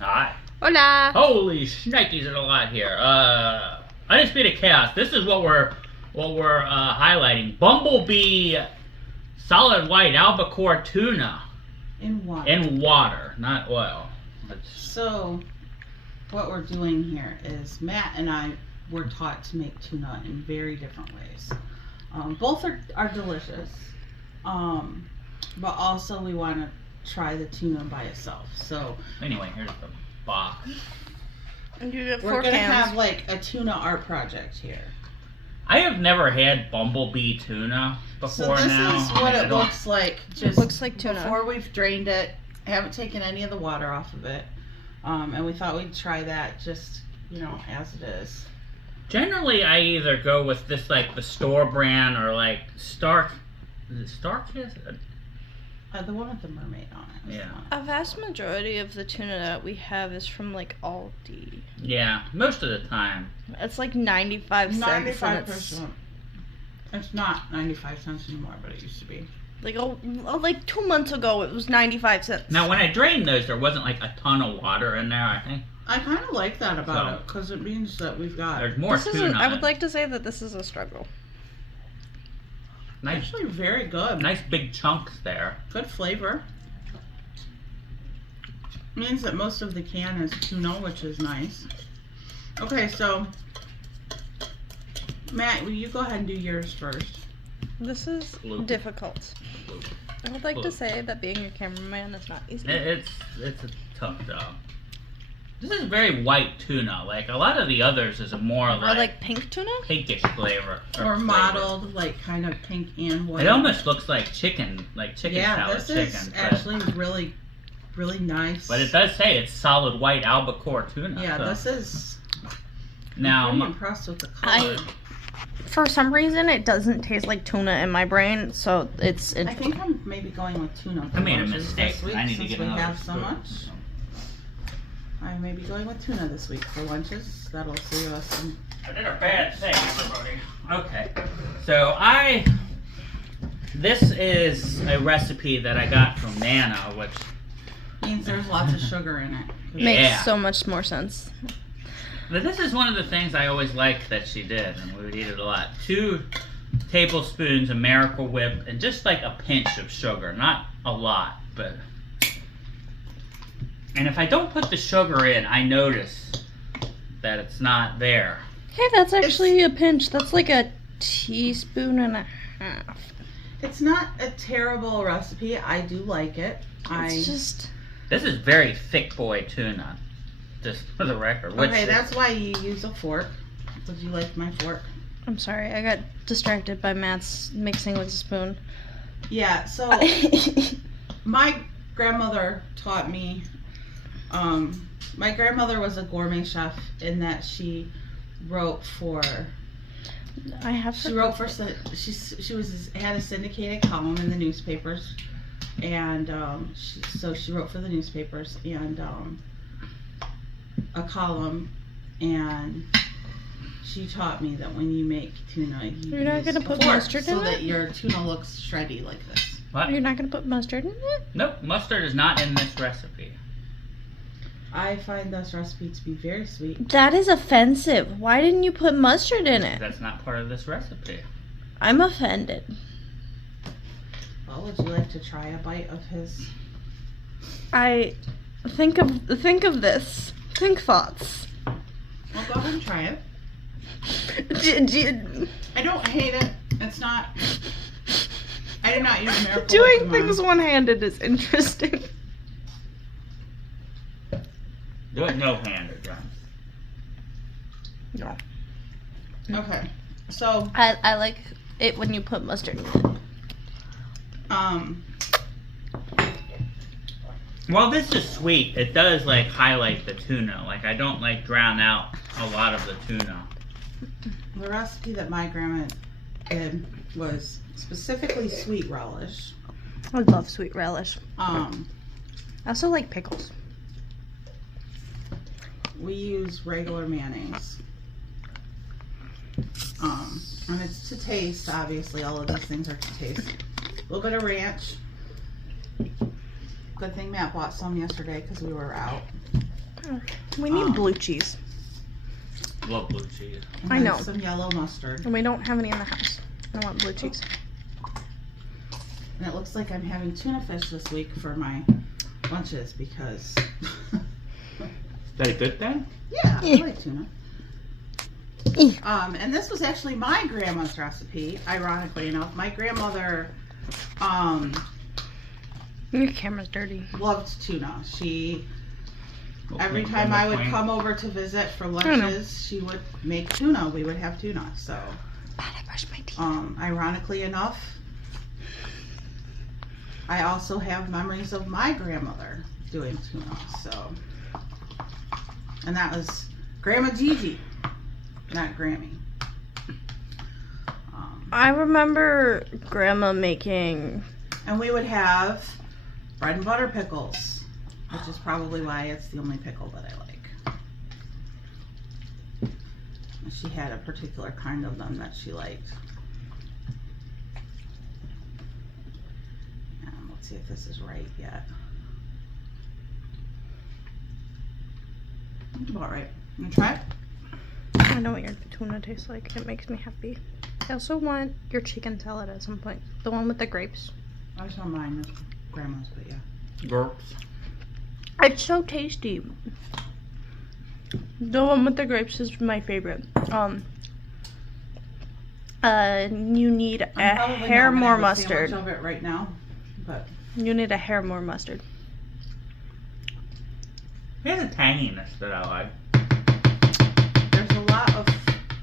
Hi. Hola. Holy shnikes, there's a lot here. Undisputed Chaos. This is what we're highlighting. Bumblebee solid white albacore tuna. In water. In water, not oil. So, what we're doing here is Matt and I were taught to make tuna in very different ways. Both are delicious, but also we want to try the tuna by itself. So anyway, here's the box. And you get we're 4 gonna cans. have like a tuna art project here. I have never had Bumblebee tuna before. So this now. is what it looks like. Just looks like tuna. Before we've drained it, haven't taken any of the water off of it, and we thought we'd try that just as it is. Generally, I either go with this like the store brand or like Stark. Is it Stark? The one with the mermaid on it. Yeah. A vast majority of the tuna that we have is from like Aldi. Yeah, most of the time. It's like 95 cents. 95%. It's not 95 cents anymore, but it used to be. Like 2 months ago, it was 95 cents. Now, when I drained those, there wasn't like a ton of water in there. I think I kind of like that about it because it means that we've got there's more tuna. I would like to say that this is a struggle. Nice, actually very good. nice big chunks there. Good flavor. Means that most of the can is tuna, which is nice. Okay, so Matt, will you go ahead and do yours first? This is Blue. difficult. Blue. I would like Blue. to say that being a cameraman is not easy. It's a tough job. This is very white tuna. Like a lot of the others is a more Or like pink tuna? pinkish flavor. Or mottled, like kind of pink and white. It almost looks like chicken yeah, salad this chicken. is actually really, really nice. But it does say it's solid white albacore tuna. Yeah, so. this is. Now, I'm pretty impressed with the color. For some reason, it doesn't taste like tuna in my brain, so it's I think I'm maybe going with tuna. I made a lunches mistake. This week, I need to since get we another have so spoon. much. I may be going with tuna this week for lunches. That'll save us some. I did a bad thing, everybody. Okay, so this is a recipe that I got from Nana, which Means there's lots of sugar in it. makes Yeah. so much more sense. but this is one of the things I always liked that she did, and we would eat it a lot. 2 tablespoons of Miracle Whip and just like a pinch of sugar, not a lot, but. And if I don't put the sugar in, I notice that it's not there. Hey, that's actually a pinch. That's like a teaspoon and a half. It's not a terrible recipe. I do like it. It's just... This is very thick boy tuna, just for the record. Okay, that's why you use a fork. Would you like my fork? I'm sorry, I got distracted by Matt's mixing with a spoon. Yeah, so my grandmother taught me. My grandmother was a gourmet chef in that she wrote for. I have. She wrote for. She had a syndicated column in the newspapers, and she wrote for the newspapers and a column, and she taught me that when you make tuna, You're not gonna put fork mustard in so that it? your tuna looks shreddy like this. What? You're not gonna put mustard in it? Nope, mustard is not in this recipe. I find this recipe to be very sweet. That is offensive. Why didn't you put mustard in it? That's not part of this recipe. I'm offended. Well, would you like to try a bite of his? I think of this. Think thoughts. Well, go ahead and try it. Doing I don't hate it. It's not. I do not use Miracle Whip things one-handed is interesting. Do it no-handed, John. No. Okay, so I like it when you put mustard in it. While this is sweet, it does like highlight the tuna. Like I don't like drown out a lot of the tuna. the recipe that my grandma did was specifically sweet relish. I love sweet relish. I Um, also like pickles. we use regular mayonnaise. And it's to taste, obviously. All of these things are to taste. A little bit of ranch. Good thing Matt bought some yesterday because we were out. We need blue cheese. Love blue cheese. And I then know. some yellow mustard. And we don't have any in the house. I want blue cheese. And it looks like I'm having tuna fish this week for my lunches because. Is that a good thing? Yeah, I like tuna. And this was actually my grandma's recipe, ironically enough. My grandmother Your camera's dirty. loved tuna. Every time I would come over to visit for lunches, she would make tuna. We would have tuna. So, I brush my teeth. ironically enough, I also have memories of my grandmother doing tuna. So, and that was Grandma Gigi, not Grammy. I remember Grandma making. And we would have bread and butter pickles, which is probably why it's the only pickle that I like. She had a particular kind of them that she liked. Let's see if this is right yet. It's about right. You wanna try it? I know what your tuna tastes like. It makes me happy. I also want your chicken salad at some point. The one with the grapes. I saw mine, that's grandma's, but yeah. Gurps. It's so tasty. The one with the grapes is my favorite. You need a hair more mustard. Of it right now, but You need a hair more mustard. It has a tanginess that I like. there's a lot of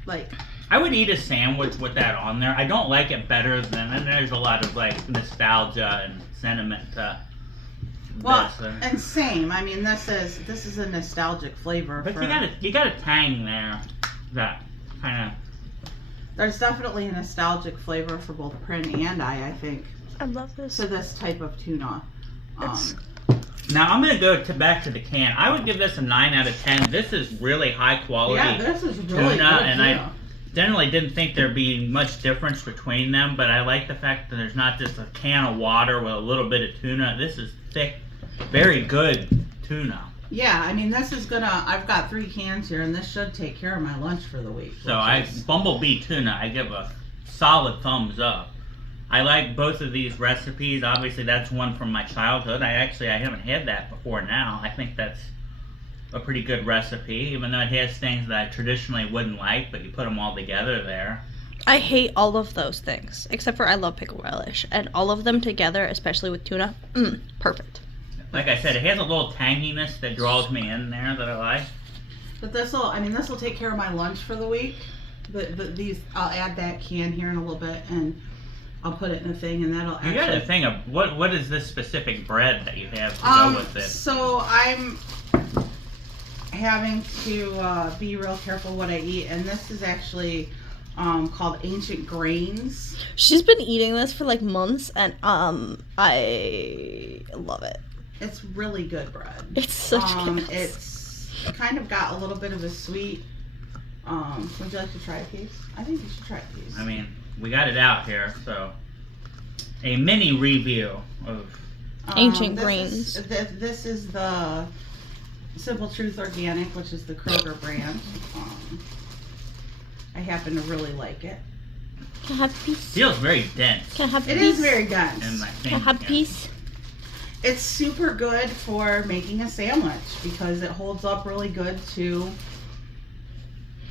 like. I would eat a sandwich with that on there. I don't like it better than, and there's a lot of like nostalgia and sentiment to Well, this. and same. I mean, this is a nostalgic flavor. But for, you got a tang there that kind of. There's definitely a nostalgic flavor for both Prin and I think, I love this. to this type of tuna. It's- Now I'm gonna go back to the can. I would give this a 9 out of 10. This is really high quality Yeah, this is really tuna, good and tuna. I generally didn't think there'd be much difference between them. But I like the fact that there's not just a can of water with a little bit of tuna. This is thick, very good tuna. Yeah, I mean, this is gonna. I've got 3 cans here, and this should take care of my lunch for the week. So which is- Bumblebee tuna, I give a solid thumbs up. I like both of these recipes. Obviously, that's one from my childhood. I haven't had that before now. I think that's a pretty good recipe, even though it has things that I traditionally wouldn't like, but you put them all together there. I hate all of those things, except for I love pickle relish. And all of them together, especially with tuna, perfect. Like I said, it has a little tanginess that draws me in there that I like. But this will take care of my lunch for the week. These, I'll add that can here in a little bit, and I'll put it in a thing, and that'll. You got a thing of what is this specific bread that you have to go with it? So I'm having to be real careful what I eat, and this is actually called Ancient Grains. She's been eating this for like months, and I love it. It's really good bread. It's such good. It's kind of got a little bit of a sweet. Would you like to try a piece? I think you should try a piece. I mean, we got it out here, so a mini review of Ancient this Grains. Is, this is the Simple Truth Organic, which is the Kroger brand. I happen to really like it. Can I have a piece? feels very dense. Can I have a It piece? is very dense. And I Can I think have a piece? It's super good for making a sandwich because it holds up really good to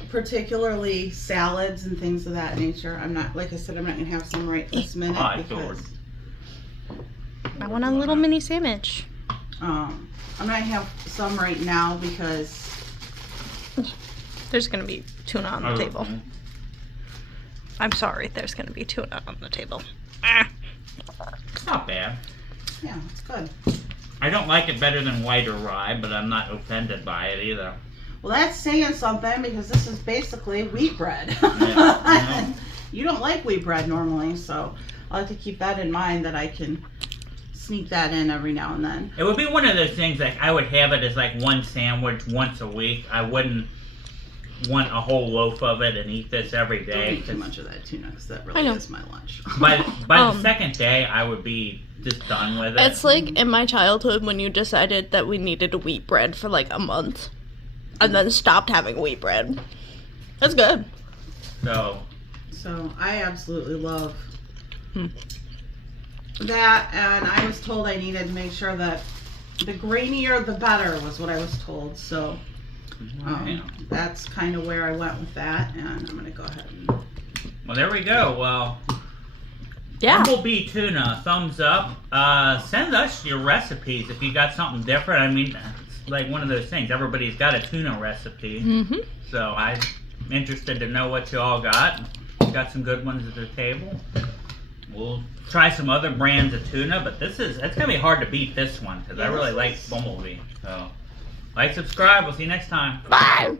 particularly salads and things of that nature. I'm not, like I said, I'm not gonna have some right this minute because I want a little mini sandwich. I'm gonna have some right now because There's gonna be tuna on the table. I'm sorry, there's gonna be tuna on the table. It's not bad. yeah, it's good. I don't like it better than white or rye, but I'm not offended by it either. Well, that's saying something because this is basically wheat bread. Yeah, I know. You don't like wheat bread normally, so I'll have to keep that in mind that I can sneak that in every now and then. It would be one of those things like I would have it as like one sandwich once a week. I wouldn't want a whole loaf of it and eat this every Don't day. eat too much of that tuna because that I really know. is my lunch. By the second day, I would be just done with it. It's like in my childhood when you decided that we needed wheat bread for like a month and then stopped having wheat bread. That's good. So I absolutely love that, and I was told I needed to make sure that the grainier the better was what I was told. So that's kind of where I went with that, and I'm gonna go ahead and. well, there we go. Well, Yeah. Bumblebee tuna, thumbs up. Send us your recipes if you got something different. I mean, it's like one of those things. Everybody's got a tuna recipe, so I'm interested to know what you all got. Got some good ones at the table. We'll try some other brands of tuna, but it's gonna be hard to beat this one because I really like Bumblebee. So, like, subscribe. We'll see you next time. Bye.